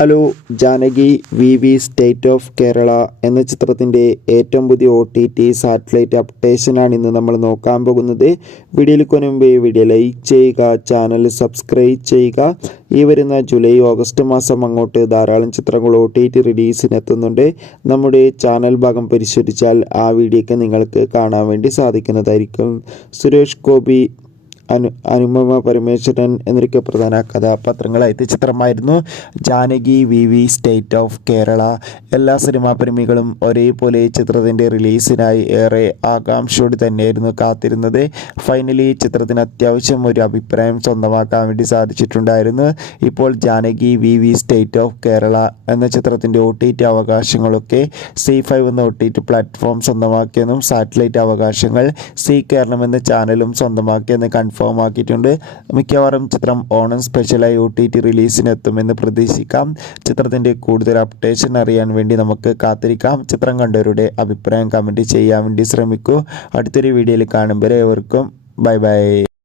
Hello Janaki V state of Kerala എന്ന ചിത്രത്തിൻ്റെ ഏറ്റവും പുതിയ OTT സാറ്റലൈറ്റ് അപ്ഡേഷനാണ് ഇന്ന് നമ്മൾ നോക്കാൻ പോകുന്നത്. വീഡിയോയിലേക്ക് മുമ്പേ വീഡിയോ ലൈക്ക് ചെയ്യുക, ചാനൽ സബ്സ്ക്രൈബ് ചെയ്യുക. ഈ വരുന്ന ജൂലൈ ഓഗസ്റ്റ് മാസം അങ്ങോട്ട് ധാരാളം ചിത്രങ്ങൾ OTT റിലീസിനെത്തുന്നുണ്ട്. നമ്മുടെ ചാനൽ ഭാഗം പരിശോധിച്ചാൽ ആ വീഡിയോയ്ക്ക് നിങ്ങൾക്ക് കാണാൻ വേണ്ടി സാധിക്കുന്നതായിരിക്കും. സുരേഷ് ഗോപി, അനുപമ പരമേശ്വരൻ എന്നൊക്കെ പ്രധാന കഥാപാത്രങ്ങളായിട്ട് ചിത്രമായിരുന്നു Janaki V state of Kerala. എല്ലാ സിനിമാ പ്രേമികളും ഒരേപോലെ ചിത്രത്തിൻ്റെ റിലീസിനായി ഏറെ ആകാംക്ഷയോടെ തന്നെയായിരുന്നു കാത്തിരുന്നത്. ഫൈനലി ചിത്രത്തിന് അത്യാവശ്യം ഒരു അഭിപ്രായം സ്വന്തമാക്കാൻ വേണ്ടി സാധിച്ചിട്ടുണ്ടായിരുന്നു. ഇപ്പോൾ Janaki V state of Kerala എന്ന ചിത്രത്തിൻ്റെ OTT അവകാശങ്ങളൊക്കെ C5 എന്ന OTT പ്ലാറ്റ്ഫോം സ്വന്തമാക്കിയെന്നും സാറ്റലൈറ്റ് അവകാശങ്ങൾ സി കേരളം എന്ന ചാനലും സ്വന്തമാക്കിയെന്ന് ആക്കിയിട്ടുണ്ട്. മിക്കവാറും ചിത്രം ഓണം സ്പെഷ്യലായി OTT റിലീസിനെത്തുമെന്ന് പ്രതീക്ഷിക്കാം. ചിത്രത്തിൻ്റെ കൂടുതൽ അപ്ഡേഷൻ അറിയാൻ വേണ്ടി നമുക്ക് കാത്തിരിക്കാം. ചിത്രം കണ്ടവരുടെ അഭിപ്രായം കമൻറ്റ് ചെയ്യാൻ വേണ്ടി ശ്രമിക്കൂ. അടുത്തൊരു വീഡിയോയിൽ കാണുമ്പോൾ ഏവർക്കും ബൈ.